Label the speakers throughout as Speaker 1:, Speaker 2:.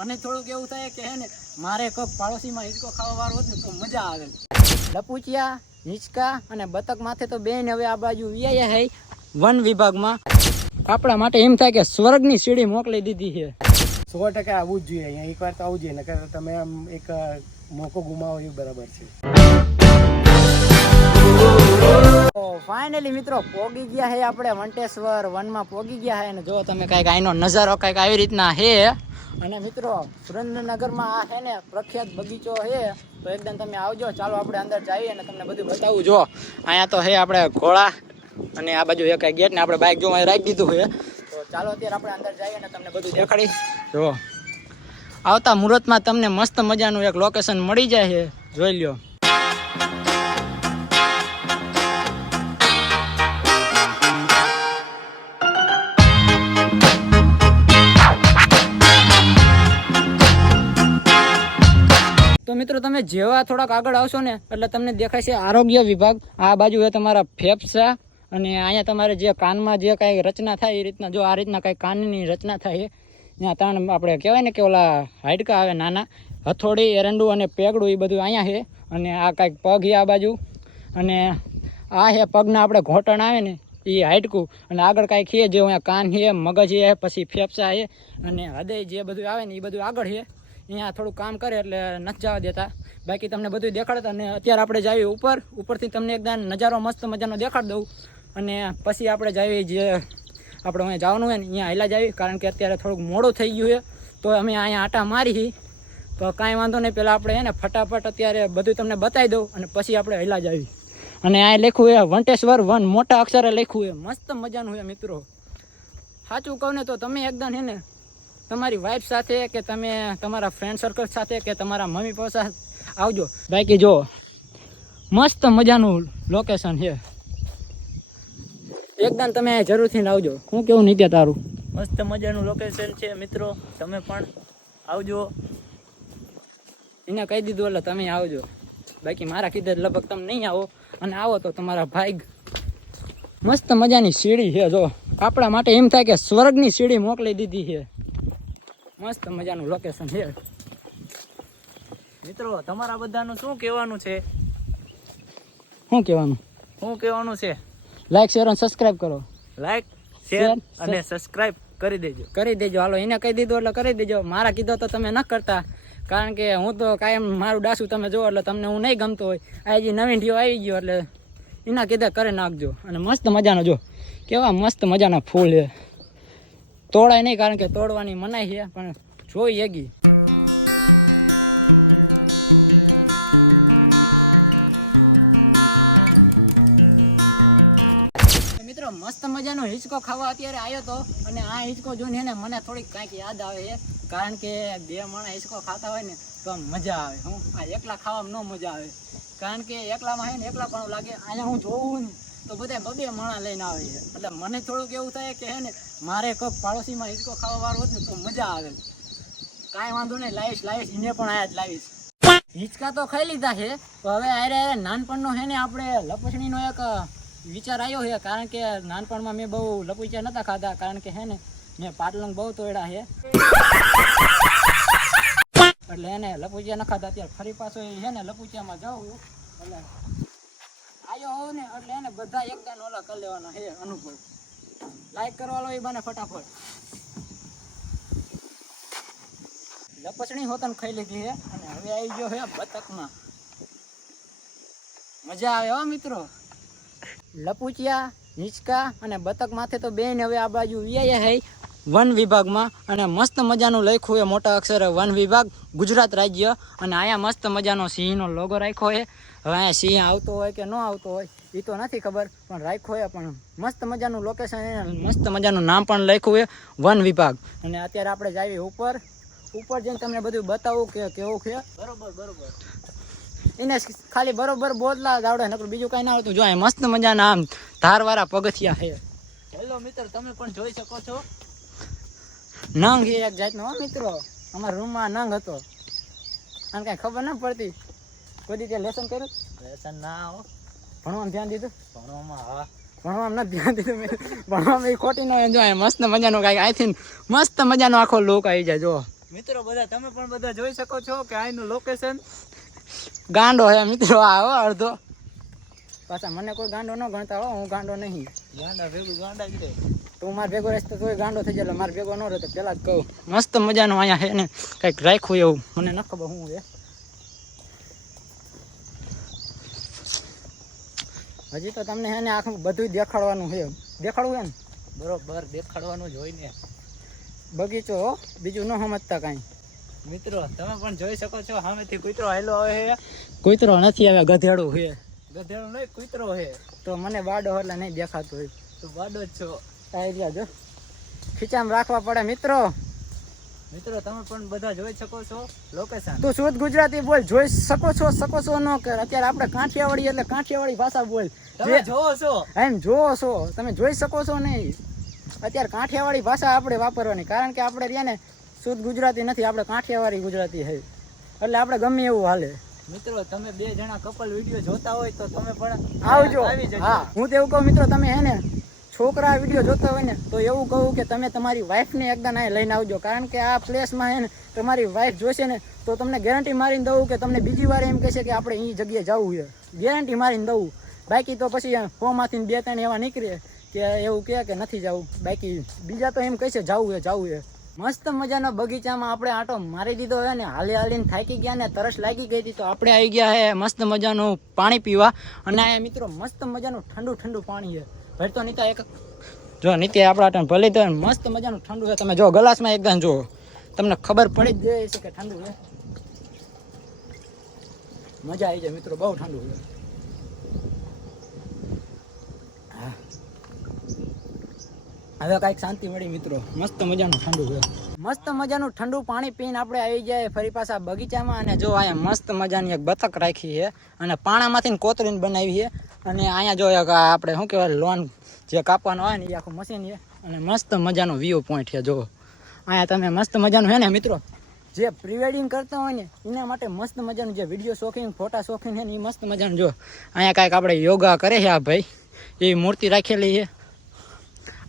Speaker 1: મને થોડુંક એવું થાય કે હે ને મારે કોક પાડોશીમાં હિંચકો ખાવા વાળો હોત ને તો મજા આવે. લપુચિયા હિંચકા અને બતક માથે તો બેન હવે આ બાજુ વ્યાયા હે. વન વિભાગમાં. આપણા માટે એમ થાય કે સ્વર્ગની સીડી મોકલી દીધી છે.
Speaker 2: સો ટકા આવવું જ જોઈએ. અહીંયા એકવાર તો આવવું જોઈએ નકર તમે આમ એક મોકો ગુમાવો એ બરાબર છે.
Speaker 1: ફાઇનલી મિત્રો પોગી ગયા હે આપણે વંટેશ્વર વનમાં પોગી ગયા હે અને જો તમે કાંઈક આઈનો નજારો કાંઈક આવી રીતના હે. અને મિત્રો, સુરેન્દ્રનગરમાં આ છે ને પ્રખ્યાત બગીચો છે, તો એકદમ તમે આવજો. ચાલો આપણે અંદર જઈએ અને તમને બધું બતાવું. જો, અહીંયા તો હે આપણે ઘોડા અને આ બાજુ એક ગેટ ને આપણે બાઇક જો રાખી દીધું છે. તો ચાલો અત્યારે આપણે અંદર જઈએ અને તમને બધું દેખાડી. જો, આવતા મુહૂર્તમાં તમને મસ્ત મજાનું એક લોકેશન મળી જાય છે. જોઈ લ્યો. મિત્રો, તમે જેવા થોડાક આગળ આવશો ને, એટલે તમને દેખાય છે આરોગ્ય વિભાગ. આ બાજુ એ તમારા ફેફસા અને અહીંયા તમારે જે કાનમાં જે કાંઈ રચના થાય એ રીતના, જો આ રીતના કાંઈ કાનની રચના થાય, ત્યાં ત્રણ આપણે કહેવાય ને કે ઓલા હાડકા આવે નાના, હથોડી, એરંડું અને પેગડું એ બધું અહીંયા છે. અને આ કાંઈક પગ આ બાજુ. અને આ છે પગના આપણે ઘોંટણ આવે ને, એ હાડકું. અને આગળ કાંઈક છે, જે અહીંયા કાન છે, મગજ છે, પછી ફેફસા છે. અને હૃદય જે બધું આવે ને એ બધું આગળ છે. અહીંયા થોડું કામ કરે એટલે નથી જવા દેતા. બાકી તમને બધું દેખાડતા અને અત્યારે આપણે જઈએ ઉપર. ઉપરથી તમને એકદમ નજારો મસ્ત મજાનો દેખાડી દઉં. અને પછી આપણે જઈએ જે આપણે અહીંયા જવાનું હોય ને, અહીંયા હેલા જઈએ કારણ કે અત્યારે થોડુંક મોડું થઈ ગયું છે. તો અમે અહીંયા આટા મારી તો કાંઈ વાંધો નહીં, પહેલાં આપણે એને ફટાફટ અત્યારે બધું તમને બતાવી દઉં અને પછી આપણે હેલા જઈએ અને આ લખ્યું એ વંટેશ્વર વન મોટા અક્ષરે લખ્યું એ મસ્ત મજાનું છે મિત્રો. સાચું કહું ને તો તમે એકદમ હે ને તમારી વાઈફ સાથે કે તમે તમારા ફ્રેન્ડ સર્કલ સાથે કે તમારા મમ્મી પપ્પા સાથે? આવજો. બાકી જો મસ્ત મજાનું લોકેશન છે. એકદમ તમે જરૂરથી આવજો. હું કેવું નીત્ય તારું?
Speaker 3: મસ્ત મજાનું લોકેશન છે મિત્રો. તમે પણ આવજો.
Speaker 1: એને કહી દીધું એટલે તમે આવજો. બાકી મારા કીધે લગભગ તમે નહીં આવો. અને આવો તો તમારા ભાઈ મસ્ત મજાની સીડી છે જો. આપણા માટે એમ થાય કે સ્વર્ગની સીડી મોકલી દીધી છે. મસ્ત મજાનું લોકેશન છે.
Speaker 3: મિત્રો તમારા બધાનું શું કહેવાનું છે?
Speaker 1: શું કહેવાનું?
Speaker 3: શું કહેવાનું છે?
Speaker 1: લાઈક શેર અને સબસ્ક્રાઇબ કરો.
Speaker 3: લાઈક શેર અને સબસ્ક્રાઇબ કરી દેજો.
Speaker 1: કરી દેજો. હાલો એને કહી દીધું એટલે કરી દેજો. મારા કીધો તો તમે ન કરતા. કારણ કે હું તો કાયમ મારું ડાસું તમે જો એટલે તમને હું નહીં ગમતો હોય. આ જે નવીન ઢીઓ આવી ગયો એટલે એના કીધા કરી નાખજો. અને મસ્ત મજાનો જો. કેવા મસ્ત મજાના ફૂલ છે. તોડાય નહીં કારણ કે તોડવાની મનાઈ છે, પણ જોઈ એગી મિત્રો, મસ્ત મજાનો હિંચકો ખાવા અત્યારે આવ્યો તો, અને આ હિંચકો જોઈને ને મને થોડીક કાંઈક યાદ આવે છે, કારણ કે બે માણસ હિંચકો ખાતા હોય ને, તો મજા આવે, હું આ એકલા ખાવામાં ન મજા આવે. કારણ કે એકલામાં હોય ને એકલા પણ લાગે અહીંયા હું જોઉં ને તો બધા બબે માણા લઈને આવે છે. એટલે મને થોડુંક એવું થાય કે હે ને, મારે કોઈક પાડોશીમાં હિંચકો ખાવા વાળો હોત ને તો મજા આવે. કાંઈ વાંધો નહીં લાવીશ લાવીશ એને પણ આયા જ લાવીશ. હિંચકા તો ખાઈ લીધા છે તો હવે અરે નાનપણનો છે ને આપણે લપસણીનો એક વિચાર આવ્યો છે, કારણ કે નાનપણમાં મેં બહુ લપુચિયા નતા ખાધા, કારણ કે હે ને, મેં પાટલંગ બહુ તોડ્યા છે. એટલે એને લપુચિયા ન ખાધા અત્યારે ફરી પાછો છે ને લપુચિયામાં જાઉં. એટલે આવ્યો હોઉં ને એટલે લપસણી હોતન ખાઈ લીધી અને હવે આવી ગયો છે બતકમાં. મજા આવે હો મિત્રો. લપુચિયા હિંચકા અને બતક માથે તો બેન હવે આ બાજુ વ્યાયા હે. વન વિભાગમાં અને મસ્ત મજાનું લખ્યું એ મોટા અક્ષરે વન વિભાગ ગુજરાત રાજ્ય. અને અહીંયા મસ્ત મજાનો સિંહનો લોગો રાખ્યો છે હવે અહીંયા સિંહ આવતો હોય કે ન આવતો હોય એ તો નથી ખબર પણ રાખ્યો હોય પણ મસ્ત મજાનું લોકેશન મસ્ત મજાનું નામ પણ લખ્યું છે વન વિભાગ. અને અત્યારે આપણે જઈએ ઉપર. ઉપર જઈને તમને બધું બતાવું કે કેવું છે.
Speaker 3: બરોબર બરોબર.
Speaker 1: એને ખાલી બરોબર બોતલા જ આવડે નકર બીજું કઈ ના આવડતું. જો મસ્ત મજાના આમ ધારવાળા પગથિયા છે.
Speaker 3: હેલો મિત્ર તમે પણ જોઈ શકો છો.
Speaker 1: નંગ છે એક જાતનો હો મિત્રો. અમારા રૂમમાં નંગ હતો. આને કાંઈ ખબર ના પડતી. કોઈ દી લેસન કર્યું?
Speaker 3: લેસન ના આવો
Speaker 1: ભણવામાં ધ્યાન દીધું?
Speaker 3: ભણવામાં હા.
Speaker 1: ભણવામાં નથી ધ્યાન દીધું મેં. ભણવામાં એ ખોટી ન એન્જોય મસ્ત મજાનો કાંઈક અહીંથી મસ્ત મજાનો આખો લોક આવી જાય જો
Speaker 3: મિત્રો બધા તમે પણ બધા જોઈ શકો છો કે અહીંનું લોકેશન
Speaker 1: ગાંડો હે મિત્રો આવો અડધો. પાછા મને કોઈ ગાંડો ન ગણતા હો હું ગાંડો નહીં.
Speaker 3: ગાંડા ભેગું ગાંડા જ
Speaker 1: તું માર ભેગો રહેશે તો તોય ગાંડો થઈ જાય માર ભેગો ન રહે તો પેલા જ કહું. મસ્ત મજાનું અહીંયા હે ને કંઈક રાખ્યું એવું. મને ન ખબર હું છે. હજી તો તમને હે ને આખું બધું દેખાડવાનું છે દેખાડવું છે ને?
Speaker 3: બરોબર દેખાડવાનું જ હોય ને.
Speaker 1: બગીચો બીજું ન સમજતા કાંઈ.
Speaker 3: મિત્રો તમે પણ જોઈ શકો છો સામેથી કૂતરો આવેલો આવે છે.
Speaker 1: કૂતરો નથી આવે ગધેડું છે.
Speaker 3: ગધેડો નહીં કૂતરો છે.
Speaker 1: તો મને બાડો એટલે નહીં દેખાતું હોય.
Speaker 3: તો બાડો જ છો.
Speaker 1: આ જો. ખીચામાં રાખવા પડે મિત્રો.
Speaker 3: મિત્રો તમે પણ બધા જોઈ શકો છો લોકેશન
Speaker 1: તું શુદ્ધ ગુજરાતી બોલ જોઈ શકો છો શકો છો ન કર. અત્યારે આપણે કાઠિયાવાડી એટલે કાઠિયાવાડી ભાષા બોલ.
Speaker 3: તમે જોવો છો?
Speaker 1: એમ જોવો છો. તમે જોઈ શકો છો નહીં અત્યારે કાઠિયાવાડી ભાષા આપણે વાપરવાની. કારણ કે આપણે રહ્યા ને શુદ્ધ ગુજરાતી નથી આપણે કાઠિયાવાડી ગુજરાતી છે એટલે આપણે ગમે એવું હાલે.
Speaker 3: મિત્રો તમે બે જણા કપલ વીડિયો જોતા હોય તો તમે પણ
Speaker 1: આવજો. હા. હું તો એવું કહું મિત્રો તમે હે ને છોકરા વીડિયો જોતા હોય ને, તો એવું કહું કે તમે તમારી વાઈફને એકદમ અહીં લઈને આવજો. કારણ કે આ પ્લેસમાં હે ને તમારી વાઈફ જોશે ને, તો તમને ગેરંટી મારીને દઉં કે તમને બીજી વાર એમ કહેશે કે આપણે એ જગ્યાએ જવું છે. ગેરંટી મારીને દઉં. બાકી તો પછી ફોમાંથી બે ત્રણ એવા નીકળે કે એવું કહે કે નથી જવું. બાકી બીજા તો એમ કહેશે જવું છે જવું છે. મસ્ત મજાના બગીચામાં આપણે આટો મારી દીધો હોય ને, હાલી હાલીને થાકી ગયા ને, તરસ લાગી ગઈ હતી, તો આપણે આવી ગયા હે મસ્ત મજાનું પાણી પીવા. અને આ મિત્રો મસ્ત મજાનું ઠંડુ ઠંડુ પાણી છે. ભરતો નીતા એક જો નીતિ આપણા આટો ભલે તો મસ્ત મજાનું ઠંડુ છે. તમે જો ગ્લાસમાં એકદમ જો તમને ખબર પડી જ જાય છે કે ઠંડુ છે. મજા આવી જાય મિત્રો, બહુ ઠંડુ છે. હવે કાંઈક શાંતિ મળી મિત્રો. મસ્ત મજાનું ઠંડુ છે. મસ્ત મજાનું ઠંડુ પાણી પીને આપણે આવી જાય ફરી પાછા બગીચામાં અને જો અહીંયા મસ્ત મજાની એક બતક રાખી છે અને પાણામાંથી કોતરીને બનાવી છે. અને અહીંયા જો આપણે શું કહેવાય, લોન જે કાપવાનો હોય ને એ આખું મશીન છે. અને મસ્ત મજાનો વ્યૂ પોઈન્ટ છે જો. અહીંયા તમે મસ્ત મજાનું છે ને મિત્રો? જે પ્રી વેડિંગ કરતા હોય ને, એના માટે મસ્ત મજાનું જે વીડિયો શોખીન ફોટા શોખીન છે ને એ મસ્ત મજાનું જો. અહીંયા કાંઈક આપણે યોગા કરે છે આ ભાઈ. એ મૂર્તિ રાખેલી છે.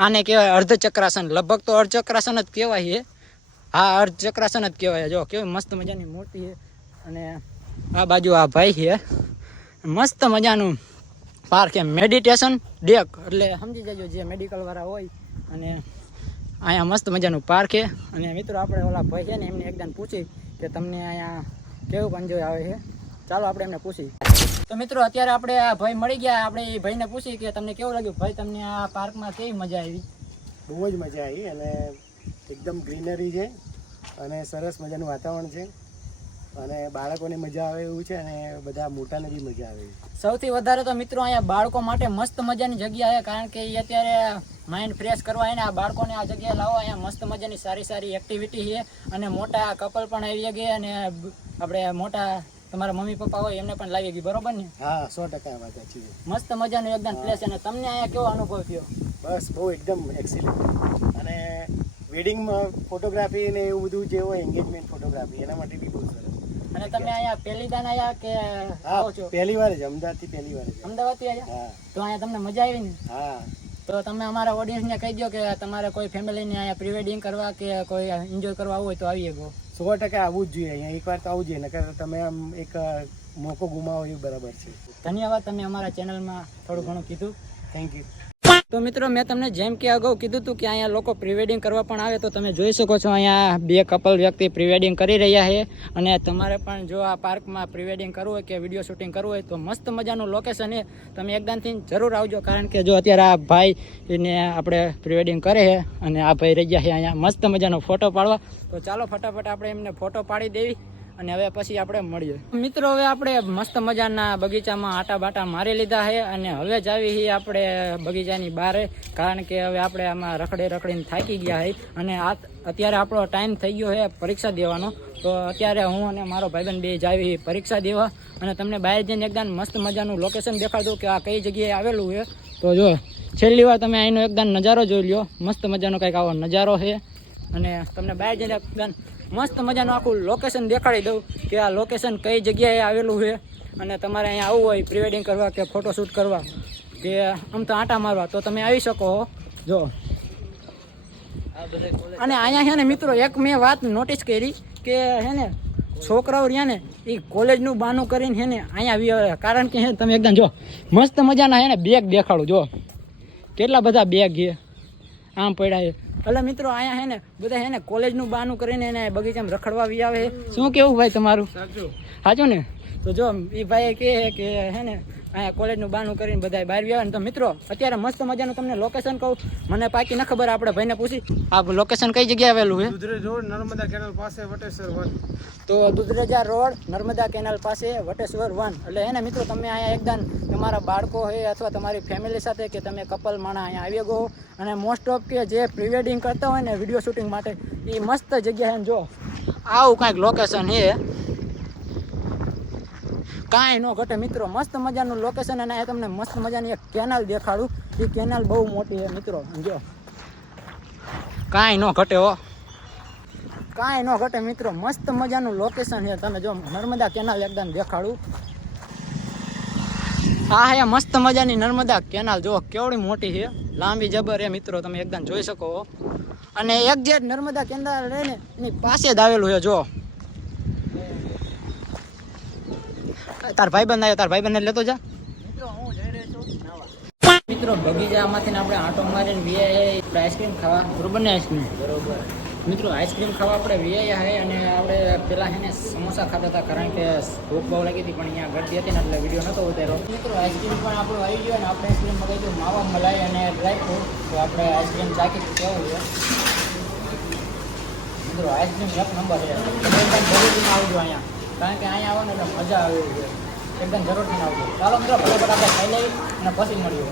Speaker 1: આને કહેવાય અર્ધચક્રાસન. લગભગ તો અર્ધચક્રાસન જ કહેવાય છે. હા અર્ધચક્રાસન જ કહેવાય. જો, કેવી મસ્ત મજાની મૂર્તિ છે. અને આ બાજુ આ ભાઈ છે. મસ્ત મજાનું પાર્ક એમ મેડિટેશન ડેક એટલે સમજી જજો જે મેડિકલવાળા હોય. અને અહીંયા મસ્ત મજાનું પાર્ક છે. અને મિત્રો, આપણે ઓલા ભાઈ છે ને, એમને એકદમ પૂછી કે તમને અહીંયા કેવું એન્જોય આવે છે. ચાલો, આપણે એમને પૂછી તો મિત્રો અત્યારે આપણે આ ભાઈ મળી ગયા. આપણે એ ભાઈને પૂછી કે તમને કેવું લાગ્યું? ભાઈ તમને આ પાર્કમાં કેવી મજા આવી?
Speaker 2: બહુ જ મજા આવી અને એકદમ ગ્રીનરી છે અને સરસ મજાનું વાતાવરણ છે. અને બાળકોને મજા આવે એવું છે અને બધા મોટાને બી મજા આવે
Speaker 1: સૌથી વધારે તો મિત્રો અહીંયા બાળકો માટે મસ્ત મજાની જગ્યા છે કારણ કે એ અત્યારે માઇન્ડ ફ્રેશ કરવા આવીને આ બાળકોને આ જગ્યાએ લાવો અહીંયા મસ્ત મજાની સારી સારી એક્ટિવિટી છે. અને મોટા કપલ પણ આવી ગયા અને આપણે મોટા તમારા મમ્મી પપ્પા હોય એમને પણ લાવી ગઈ બરોબર ને?
Speaker 2: હા સો ટકા વાત છે.
Speaker 1: મસ્ત મજાનું એકદમ પ્લેસ અને તમને અહીંયા કેવો અનુભવ થયો?
Speaker 2: બસ બહુ એકદમ એક્સિલન્ટ અને વેડિંગમાં ફોટોગ્રાફી ને એવું બધું જે હોય એન્ગેજમેન્ટ ફોટોગ્રાફી એના માટે બી બહુ સરસ.
Speaker 1: અને તમે અહીંયા પહેલી દાન આવ્યા કે
Speaker 2: હા
Speaker 1: આવો
Speaker 2: પહેલી વાર જ અમદાવાદથી પહેલી વાર જ.
Speaker 1: અમદાવાદથી આવ્યા?
Speaker 2: હા.
Speaker 1: તો અહીંયા તમને મજા આવી ને?
Speaker 2: હા.
Speaker 1: તો તમે અમારા ઓડિયન્સને કહી દો કે તમારે કોઈ ફેમિલીને અહીંયા પ્રી વેડિંગ કરવા કે કોઈ એન્જોય કરવા આવવું હોય તો આવીએ ગો
Speaker 2: સો ટકા આવવું જ જોઈએ. અહીંયા એકવાર તો આવવું જોઈએ નકર તમે આમ એક મોકો ગુમાવો એ બરાબર છે.
Speaker 1: ધન્યવાદ તમે અમારા ચેનલમાં થોડું ઘણું કીધું.
Speaker 2: થેન્ક યુ
Speaker 1: તો મિત્રો, મેં તમને જેમ કે અગાઉ કીધું હતું કે અહીંયા લોકો પ્રિવેડિંગ કરવા પણ આવે, તો તમે જોઈ શકો છો અહીંયા બે કપલ વ્યક્તિ પ્રિવેડિંગ કરી રહ્યા છે. અને તમારે પણ જો આ પાર્કમાં પ્રિવેડિંગ કરવું હોય કે વીડિયો શૂટિંગ કરવું હોય, તો મસ્ત મજાનું લોકેશન છે. તમે એકદમથી જરૂર આવજો, કારણ કે જો અત્યારે આ ભાઈ એને આપણે પ્રિવેડિંગ કરે છે અને આ ભાઈ રહી ગયા છે અહીંયા મસ્ત મજાનો ફોટો પાડવા. તો ચાલો ફટાફટ આપણે એમને ફોટો પાડી દેવી. અને હવે પછી આપણે મળીએ. મિત્રો, હવે આપણે મસ્ત મજાના બગીચામાં આટા બાટા મારી લીધા છે અને હવે જ આવી છીએ આપણે બગીચાની બહાર કારણ કે હવે આપણે આમાં રખડે રખડીને થાકી ગયા છે અને આ અત્યારે આપણો ટાઈમ થઈ ગયો છે પરીક્ષા દેવાનો. તો અત્યારે હું અને મારો ભાઈબંધ બે જાવી પરીક્ષા દેવા. અને તમને બહાર જઈને એકદમ મસ્ત મજાનું લોકેશન દેખાડું કે આ કઈ જગ્યાએ આવેલું છે. તો જો, છેલ્લી વાર તમે અહીંનો એકદમ નજારો જોઈ લ્યો. મસ્ત મજાનો કંઈક આવો નજારો છે. અને તમને બહાર જઈને એકદમ મસ્ત મજાનું આખું લોકેશન દેખાડી દઉં કે આ લોકેશન કઈ જગ્યાએ આવેલું છે. અને તમારે અહીંયા આવવું હોય પ્રી વેડિંગ કરવા કે ફોટોશૂટ કરવા, કે આમ તો આંટા મારવા, તો તમે આવી શકો જો. અને અહીંયા છે ને મિત્રો, એક મેં વાત નોટિસ કરી કે હે ને, છોકરાઓ રહ્યા ને એ કોલેજનું બાનું કરીને હે ને અહીંયા આવી આવે કારણ કે તમે એકદમ જો, મસ્ત મજાના હે ને બેગ દેખાડું, જો. કેટલા બધા બેગ છે. આમ પડ્યા છે. એટલે મિત્રો અહીંયા હે ને બધા હે ને કોલેજનું બાનું કરીને એને બગીચામાં રખડવા આવી આવે શું કેવું ભાઈ તમારું? સાચું. ને? તો જો એ ભાઈ કહે કે હે ને અહીંયા કોલેજનું બાનું કરીને બધા બહાર આવ્યા ને તો મિત્રો અત્યારે મસ્ત મજાનું તમને લોકેશન કહું. મને પાકી ન ખબર આપણે ભાઈને પૂછી. આ લોકેશન કઈ જગ્યાએ આવેલું છે?
Speaker 2: દુધરેજ રોડ નર્મદા કેનાલ પાસે વટેશ્વર વન.
Speaker 1: તો દુધરેજા રોડ નર્મદા કેનાલ પાસે વટેશ્વર વન. એટલે એને મિત્રો તમે અહીંયા એકદમ તમારા બાળકો હોય અથવા તમારી ફેમિલી સાથે કે તમે કપલ માણા અહીંયા આવી ગયો અને મોસ્ટ ઓફ કે જે પ્રી વેડિંગ કરતા હોય ને વીડિયો શૂટિંગ માટે એ મસ્ત જગ્યા છે ને જો. આવું કાંઈક લોકેશન છે. કાંઈ ન ઘટે. મિત્રો, મસ્ત મજાનું લોકેશન અને અહીંયા તમને મસ્ત મજાની એક કેનાલ દેખાડું. એ કેનાલ બહુ મોટી છે, મિત્રો. જો કાંઈ ન ઘટે, હો. કાંઈ ન ઘટે, મિત્રો. મસ્ત મજાનું લોકેશન છે. તમે જો નર્મદા કેનાલ એકદમ દેખાડું. આ હે મસ્ત મજાની નર્મદા કેનાલ જો કેવડી મોટી છે. લાંબી જબર એ મિત્રો. તમે એકદમ જોઈ શકો. અને એક જે નર્મદા કેનાલ રહે ને, એની પાસે જ આવેલું છે જો તાર ભાઈબંધ આવ્યો તાર ભાઈબંધ લેતો જા.
Speaker 3: મિત્રો
Speaker 1: બગીચામાંથી આપણે આંટો મારીને વીએ આઈસ્ક્રીમ ખાવા. બરોબર ને આઈસ્ક્રીમ
Speaker 3: બરોબર.
Speaker 1: મિત્રો આઈસ્ક્રીમ ખાવા આપણે વીઆઈ હે અને આપણે છે ને સમોસા ખાતા હતા કારણ કે ભૂખ બહુ લાગી હતી પણ અહીંયા ગરદી હતી ને એટલે વીડિયો નહોતો ઉતાર્યો. મિત્રો આઈસ્ક્રીમ પણ આપણું આવી ગયો અને આપણે આઈસ્ક્રીમ મગાવી માવા મલાઈ અને ડ્રાય ફ્રૂટ તો આપણે આઈસ્ક્રીમ ચાખી કેવું છે મિત્રો આઈસ્ક્રીમ એક નંબર છે. આવજો અહીંયા. કારણ કે અહીંયા આવવાનું એટલે મજા આવે છે. એકદમ જરૂરથી આવજો ચાલો મિત્રો, ફટાફટ આપણે ખાઈ લઈ અને પછી મળીએ.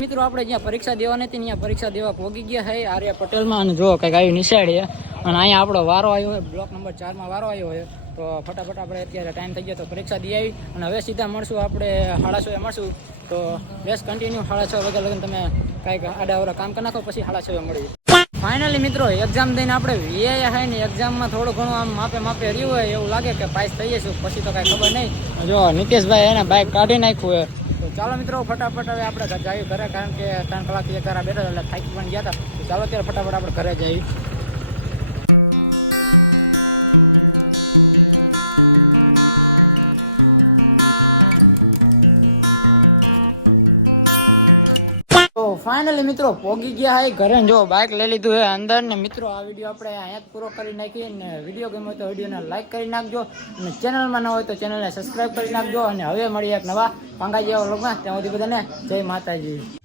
Speaker 1: મિત્રો, આપણે જ્યાં પરીક્ષા દેવાની હતી ત્યાં પરીક્ષા દેવા પહોંચી ગયા છે આર્ય પટેલમાં અને જો કંઈક આવી નિશાળીએ અને અહીંયા આપણો વારો આવ્યો હોય બ્લોક નંબર ચારમાં વારો આવ્યો હોય તો ફટાફટ આપણે અત્યારે ટાઈમ થઈ ગયો તો પરીક્ષા દઈ આવી. અને હવે સીધા મળશું આપણે સાડા છએ મળશું. તો બેસ કન્ટિન્યુ સાડા છ વાગ્યા લગન તમે કાંઈક આડા કામ કરી નાખો, પછી સાડા છએ મળી ફાઇનલી મિત્રો એક્ઝામ દઈને આપણે વીઆઈ હોય ને એક્ઝામમાં થોડું ઘણું આમ માપે માપે રહ્યું હોય એવું લાગે કે પાસ થઈ જઈશું. પછી તો કાંઈ ખબર નહીં. જો નીતિશભાઈ એને બાઇક કાઢી નાખ્યું હોય તો ચાલો મિત્રો, ફટાફટ હવે આપણે જઈએ ઘરે, કારણ કે ત્રણ કલાક એક બેઠા એટલે થાકી પણ ગયા હતા. ચાલો ત્યારે ફટાફટ આપણે ઘરે જઈએ. ફાઇનલી મિત્રો, પોગી ગયા હે ઘરે. જો બાઇક લઈ લીધું હે અંદર ને મિત્રો, આ વીડિયો આપણે અહીંયા પૂરો કરી નાખીએ ને વીડિયો ગમ્યો તો વિડીયોને લાઈક કરી નાખજો અને ચેનલમાં ન હોય તો ચેનલને સબસ્ક્રાઈબ કરી નાખજો અને હવે મળીએ એક નવા પાંગા જેવા વ્લોગમાં ત્યાં સુધી બધાને જય માતાજી.